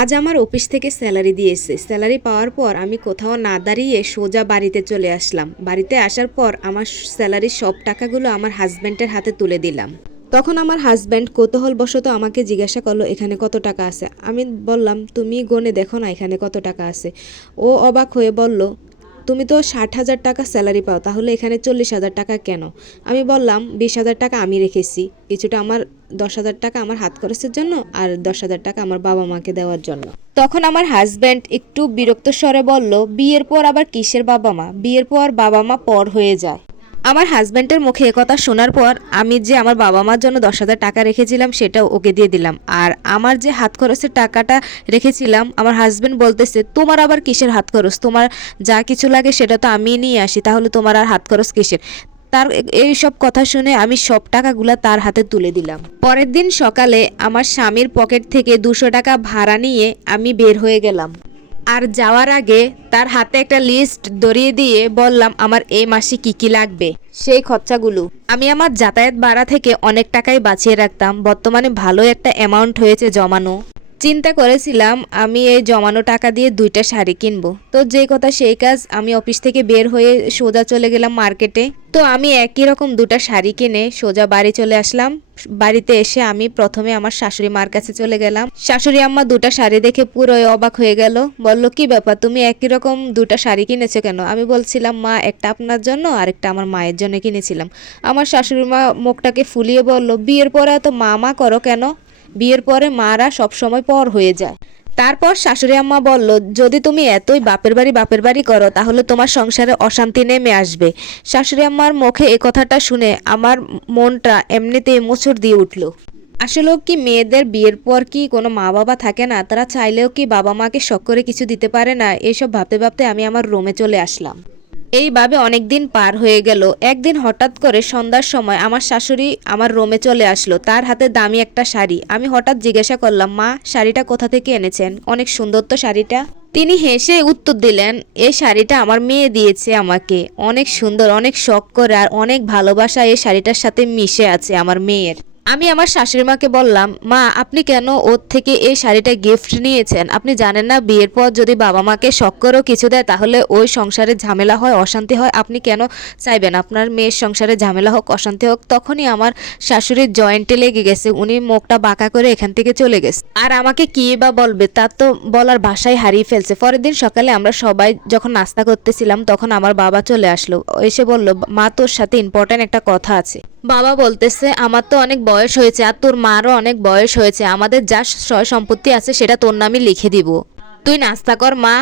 আজ আমার অফিস থেকে স্যালারি দিয়েছে। স্যালারি পাওয়ার পর আমি কোথাও না দাঁড়িয়ে সোজা বাড়িতে চলে আসলাম। বাড়িতে আসার পর আমার স্যালারির সব টাকাগুলো আমার হাজব্যান্ডের হাতে তুলে দিলাম। তখন আমার হাজব্যান্ড কৌতূহলবশত আমাকে জিজ্ঞাসা করল, এখানে কত টাকা আছে? আমি বললাম, তুমি গনে দেখো না এখানে কত টাকা আছে। ও অবাক হয়ে বলল তুমি তো ষাট হাজার টাকা স্যালারি পাও, তাহলে এখানে চল্লিশ হাজার টাকা কেন? আমি বললাম, বিশ হাজার টাকা আমি রেখেছি। কিছুটা আমার দশ হাজার টাকা আমার হাত খরচের জন্য আর দশ হাজার টাকা আমার বাবা মাকে দেওয়ার জন্য। তখন আমার হাজব্যান্ড একটু বিরক্ত স্বরে বলল, বিয়ের পর আবার কিসের বাবা মা? বিয়ের পর বাবা মা পর হয়ে যায়। আমার হাজব্যান্ডের মুখে একথা শোনার পর আমি যে আমার বাবা মার জন্য দশ হাজার টাকা রেখেছিলাম, সেটাও ওকে দিয়ে দিলাম। আর আমার যে হাত খরচের টাকাটা রেখেছিলাম, আমার হাজব্যান্ড বলতেছে, তোমার আবার কিসের হাত খরচ? তোমার যা কিছু লাগে সেটা তো আমি নিয়ে আসি, তাহলে তোমার আর হাত খরচ কিসের? তার এই সব কথা শুনে আমি সব টাকাগুলা তার হাতে তুলে দিলাম। পরের দিন সকালে আমার স্বামীর পকেট থেকে দুশো টাকা ভাড়া নিয়ে আমি বের হয়ে গেলাম। আর যাওয়ার আগে তার হাতে একটা লিস্ট ধরিয়ে দিয়ে বললাম, আমার এই মাসে কি কি লাগবে? সেই খরচাগুলো। আমি আমার যাতায়াত ভাড়া থেকে অনেক টাকাই বাঁচিয়ে রাখতাম। বর্তমানে ভালো একটা অ্যামাউন্ট হয়েছে জমানো। চিন্তা করেছিলাম, আমি এই জমানো টাকা দিয়ে দুইটা শাড়ি কিনবো। তো যে কথা সেই কাজ আমি অফিস থেকে বের হয়ে সোজা চলে গেলাম মার্কেটে। তো আমি একই রকম দুটা শাড়ি কিনে সোজা বাড়ি চলে আসলাম। বাড়িতে এসে আমি প্রথমে আমার শাশুড়ি মার কাছে চলে গেলাম। শাশুড়ি আম্মা দুটা শাড়ি দেখে পুরোই অবাক হয়ে গেল। বলল, কি ব্যাপার, তুমি একই রকম দুটা শাড়ি কিনেছো কেন? আমি বলছিলাম, মা, একটা আপনার জন্য আর একটা আমার মায়ের জন্য কিনেছিলাম। আমার শাশুড়ি মা মুখটাকে ফুলিয়ে বলল, বিয়ের পরে এত মা মা করো কেন? বিয়ের পরে মারা সবসময় পর হয়ে যায়। তারপর শাশুড়ি আম্মা বলল, যদি তুমি এতই বাপের বাড়ি বাপের বাড়ি করো, তাহলে তোমার সংসারে অশান্তি নেমে আসবে। শাশুড়ি আম্মার মুখে এই কথাটা শুনে আমার মনটা এমনিতেই মোচড় দিয়ে উঠল। আসলেও কি মেয়েদের বিয়ের পর কি কোনো মা বাবা থাকে না? তারা চাইলেও কি বাবা মাকে শখ করে কিছু দিতে পারে না? এইসব ভাবতে ভাবতে আমি আমার রুমে চলে আসলাম। এইভাবে অনেক দিন পার হয়ে গেল। একদিন হঠাৎ করে সন্ধ্যার সময় আমার শাশুড়ি আমার রোমে চলে আসলো। তার হাতে দামি একটা শাড়ি। আমি হঠাৎ জিজ্ঞাসা করলাম, মা, শাড়িটা কোথা থেকে এনেছেন? অনেক সুন্দর তো শাড়িটা? তিনি হেসে উত্তর দিলেন এই শাড়িটা আমার মেয়ে দিয়েছে আমাকে। অনেক সুন্দর, অনেক শখ করে আর অনেক ভালোবাসা এই শাড়িটার সাথে মিশে আছে আমার মেয়ের। আমি আমার শাশুড়ি মাকে বললাম, মা, আপনি কেন ওর থেকে এই শাড়িটা গিফট নিয়েছেন? আপনি জানেন না, বিয়ের পর যদি বাবা মাকে শখ করেও কিছু দেয়, তাহলে ওই সংসারে ঝামেলা হয়, অশান্তি হয়। আপনি কেন চাইবেন? আপনার মেয়ের সংসারে ঝামেলা হোক, অশান্তি হোক, তখনই আমার শাশুড়ির জয়েন্টে লেগে গেছে। উনি মুখটা বাঁকা করে এখান থেকে চলে গেছে। আর আমাকে কি বা বলবে? তার তো বলার ভাষায় হারিয়ে ফেলছে। পরের দিন সকালে আমরা সবাই যখন নাস্তা করতেছিলাম, তখন আমার বাবা চলে আসলো। এসে বলল, মা, তোর সাথে ইম্পর্ট্যান্ট একটা কথা আছে। বাবা বলতেছে, আমার তো অনেক বয়স হয়েছে আর তোর মারও অনেক বয়স হয়েছে। আমাদের যা সয় সম্পত্তি আছে সেটা তোর নামে লিখে দিব। তুই নাস্তা কর, মা।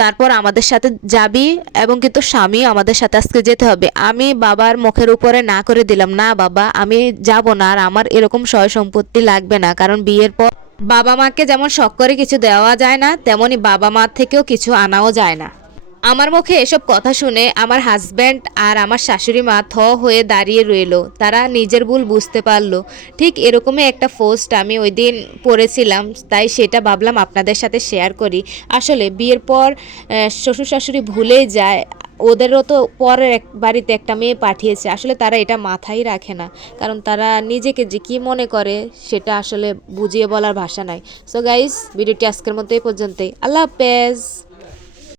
তারপর আমাদের সাথে যাবি এবং কিন্তু স্বামী আমাদের সাথে আজকে যেতে হবে। আমি বাবার মুখের উপরে না করে দিলাম। না, বাবা, আমি যাব না আর আমার এরকম সয় সম্পত্তি লাগবে না। কারণ বিয়ের পর বাবা মাকে যেমন শখ করে কিছু দেওয়া যায় না, তেমনি বাবা মার থেকেও কিছু আনাও যায় না। আমার মুখে এসব কথা শুনে আমার হাজব্যান্ড আর আমার শাশুড়ি মা থ হয়ে দাঁড়িয়ে রইল। তারা নিজের ভুল বুঝতে পারল। ঠিক এরকমই একটা পোস্ট আমি ওই দিন পড়েছিলাম, তাই সেটা ভাবলাম আপনাদের সাথে শেয়ার করি। আসলে বিয়ের পর শ্বশুর শাশুড়ি ভুলেই যায়। ওদেরও তো পরের এক বাড়িতে একটা মেয়ে পাঠিয়েছে। আসলে তারা এটা মাথায় রাখে না। কারণ তারা নিজেকে যে কী মনে করে, সেটা আসলে বুঝিয়ে বলার ভাষা নাই। সো গাইস ভিডিওটি আজকের মতো এই পর্যন্তই। আল্লাহ হাফেজ।